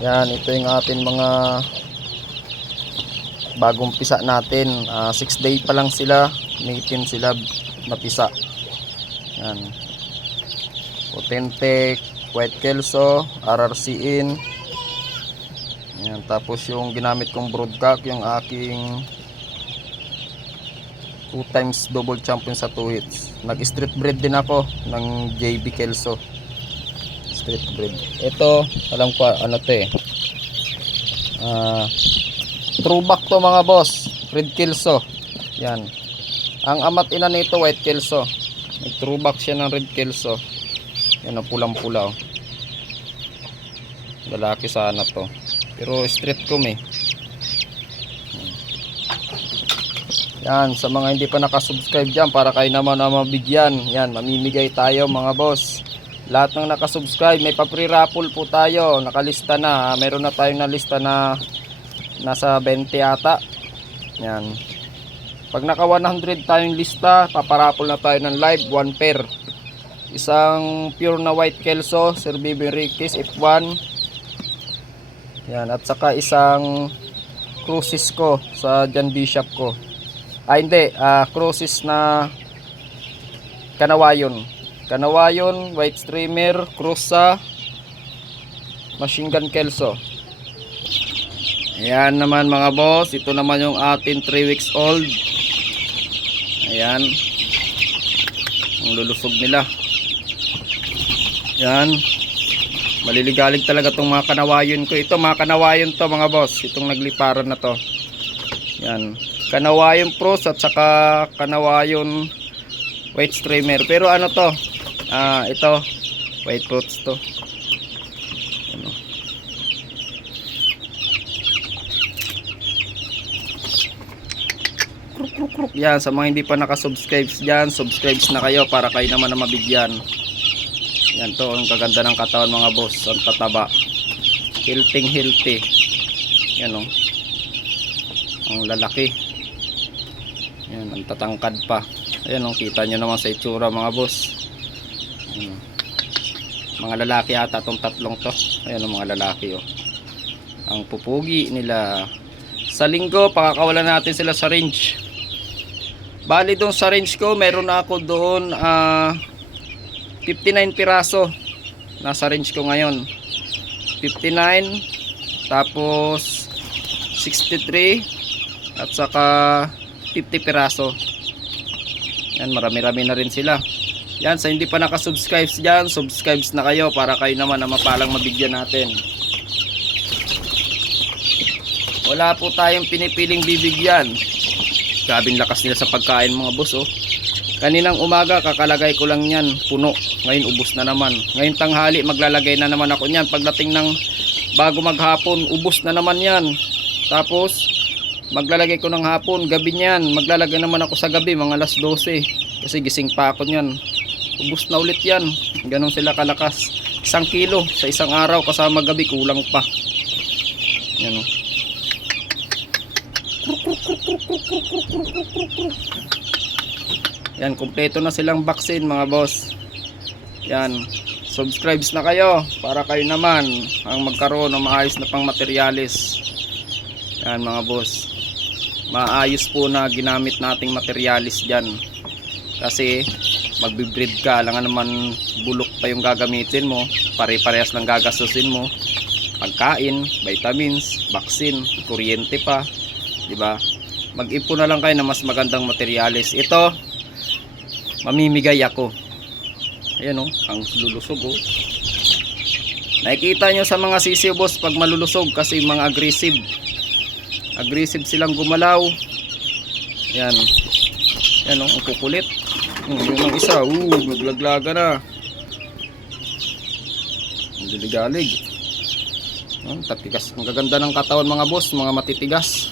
Yan, ito yung ating mga bagong pisa natin. 6 day pa lang sila. Natin sila napisa. Yan. Authentic, White Kelso, RRC in. Yan, tapos yung ginamit kong broodcock, yung aking 2 times double champion sa 2 hits. Nag-street breed din ako ng JB Kelso. Street breed. Ito, alam ko ano to eh. Ah, throwback to mga boss. Red Kelso. Yan. Ang amat ina nito white Kelso. Nag-throwback siya ng red Kelso. Yan ang pulang-pula oh. Lalaki sana to. Pero street com eh. Yan, sa mga hindi pa nakasubscribe dyan, para kayo naman na mabigyan. Yan, mamimigay tayo mga boss. Lahat ng nakasubscribe, may pa-free raffle po tayo. Nakalista na. Meron na tayong nalista na nasa 20 ata. Yan. Pag naka 100 tayong lista, paparapol na tayo ng live, one pair. Isang pure na white kelso, Sir Bibi Ricky's F1. Yan, at saka isang cruises ko sa John Bishop ko. Ah, hindi. Ah, cruises na kanawayon. Kanawayon, white streamer, cruza, machine gun kelso. Ayan naman mga boss. Ito naman yung atin 3 weeks old. Ayan. Ang lulusog nila. Ayan. Maliligalig talaga tong mga kanawayon ko. Ito mga kanawayon to mga boss. Itong nagliparan na to. Yan. Kanawayon pros at saka kanawayon white streamer. Pero ano to? Ah, ito white pros to. Ano? Yan, sa mga hindi pa nakasubscribe dyan, subscribe na kayo para kayo naman na mabigyan. Yan to, ang kaganda ng katawan mga boss, ang tataba. Hilting hilty. Yan o. Ang lalaki. Yan, ang tatangkad pa. Ayan o, kita nyo naman sa itsura mga boss. O. Mga lalaki ata tong tatlong to. Ayan o, mga lalaki o. Ang pupugi nila. Sa linggo, pakakawalan natin sila sa range. Bali doon sa range ko, meron ako doon ah 59 piraso. Nasa range ko ngayon. 59 tapos 63 at saka 50 piraso. Yan, marami-rami na rin sila. Yan, sa hindi pa nakasubscribe dyan, subscribe na kayo para kayo naman na mapalang mabigyan natin. Wala po tayong pinipiling bibigyan. Grabing lakas nila sa pagkain mga boss oh. Kaninang umaga kakalagay ko lang yan puno. Ngayon ubos na naman. Ngayon tanghali maglalagay na naman ako niyan. Pagdating ng bago maghapon ubos na naman yan. Tapos maglalagay ko ng hapon, gabi niyan. Maglalagay naman ako sa gabi mga alas 12. Kasi gising pa ako niyan. Ubos na ulit yan. Ganon sila kalakas. Isang kilo sa isang araw kasama gabi kulang pa. Yan oh. Yan, kumpleto na silang vaccine mga boss. Yan, subscribes na kayo para kayo naman ang magkaroon ng maayos na pang materialis. Yan mga boss. Maayos po na ginamit nating materialis dyan. Kasi magbibreed ka, lang naman bulok pa yung gagamitin mo. Pare-parehas ng gagastusin mo. Pagkain, vitamins, vaccine, kuryente pa. 'di ba? Mag-ipon na lang kayo ng mas magandang materialis. Ito, mamimigay ako. Ayan oh, ang lulusog oh. Nakikita nyo sa mga sisiw boss pag malulusog kasi mga aggressive. Aggressive silang gumalaw. Yan. Yan oh, ang kukulit. Hmm, yung ang isa, uh, naglaglaga na. Ang diligalig. Oh, tatigas. Ang gaganda ng katawan mga boss, mga matitigas.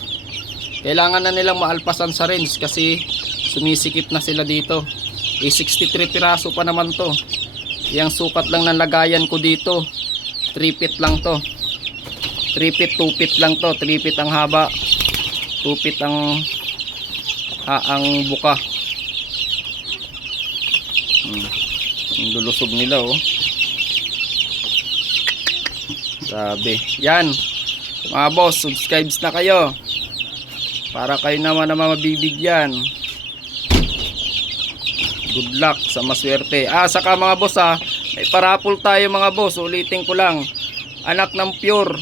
Kailangan na nilang maalpasan sa range kasi sumisikip na sila dito. E 63 piraso pa naman to. Yang sukat lang ng lagayan ko dito. 3 feet lang to. 3 feet, 2 feet lang to. 3 feet ang haba. 2 feet ang ha, ang buka. Hmm. Ang lulusog nila oh. Sabi. Yan. Mga boss, subscribes na kayo. Para kayo naman naman mabibigyan. Good luck sa maswerte. Ah, saka mga boss ah, may parapol tayo mga boss. Ulitin ko lang. Anak ng pure.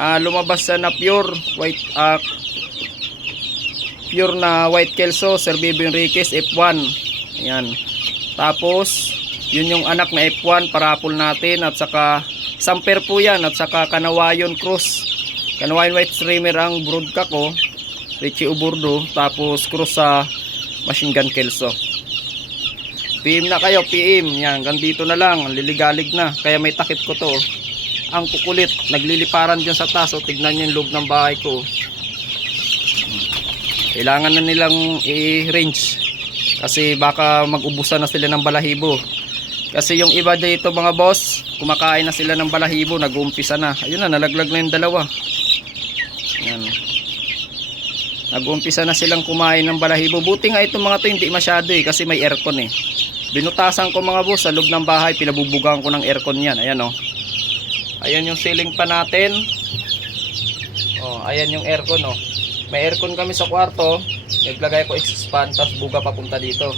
Ah, lumabas na pure white ah, pure na white kelso, Sir Bibo Enriquez F1. Ayan. Tapos, yun yung anak na F1 parapol natin at saka samper po yan at saka kanawayon cross. Kanawayon white streamer ang broadcock ko. Richie Uburdo tapos cross sa machine gun kelso. PM na kayo, PM. Yan, hanggang dito na lang. Ang Liligalig na. Kaya may takip ko to. Ang kukulit. Nagliliparan dyan sa taas. O, tignan nyo yung loob ng bahay ko. Kailangan na nilang i-range. Kasi baka mag-ubusan na sila ng balahibo. Kasi yung iba dito mga boss, kumakain na sila ng balahibo. Nag-uumpisa na. Ayun na, nalaglag na yung dalawa. Yan. Nag-uumpisa na silang kumain ng balahibo. Buti nga itong mga to hindi masyado eh. Kasi may aircon eh. Binutasan ko mga boss sa loob ng bahay, pinabubugan ko ng aircon yan. Ayan oh. Ayan yung ceiling pa natin. Oh, ayan yung aircon oh. May aircon kami sa kwarto. Naglagay ko fan tapos buga papunta dito.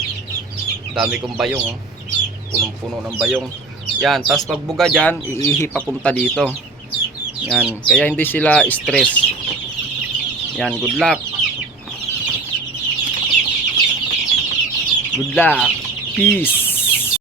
Dami kong bayong oh. Punong-puno ng bayong. Yan, tapos pag buga diyan, iihi papunta dito. Yan, kaya hindi sila stress. Yan, good luck. Good luck. Peace.